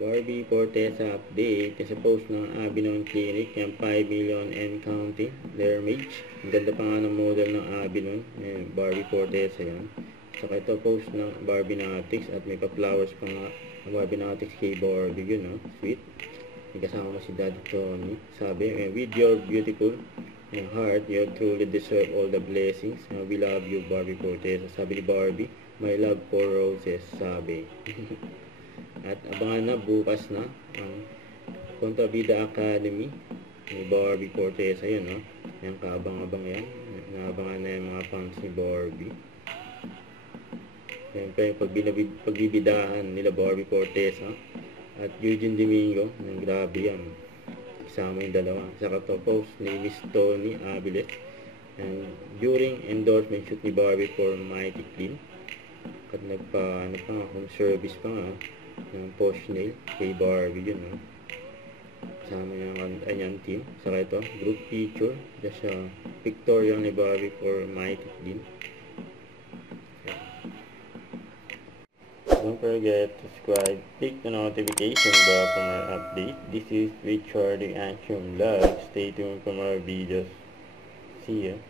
Barbie Fortesa update. Kasi post ng Abinon Clinic, yung 5 million and counting damage. Ang ganda pa nga ng model ng Abinon. Ayan, Barbie Fortesa yan. Saka ito post ng Barbie Natics at may pa-flowers pa nga ang Barbie Natics kay Barbie yun, no? Sweet. May kasama mo si Daddy Tony. Sabi, with your beautiful heart, you truly deserve all the blessings. We love you, Barbie Fortesa. Sabi ni Barbie, my love for roses, sabi. At abangan na bukas na ang Kontrabida Academy ni Barbie Fortesa yun, no? Yan, kaabang-abang yan. Naabangan na yung mga fans ni Barbie. Siyempre, yung pagbibidahan nila Barbie Fortesa at Eugene Domingo, grabe yan. Kasama yung dalawa. Saka to post ni Miss Tony Abiles. And during endorsement shoot ni Barbie for Mighty Clean. At home service pa nga. Yung post nail kay Barbie yun, no? Kasama yung kanyang team. Saka ito, group picture. Just pictorial ni Barbie for Mighty Clean. Don't forget to subscribe, click the notification bell for more update. This is Richard the Action Vlog. Stay tuned for more videos. See ya.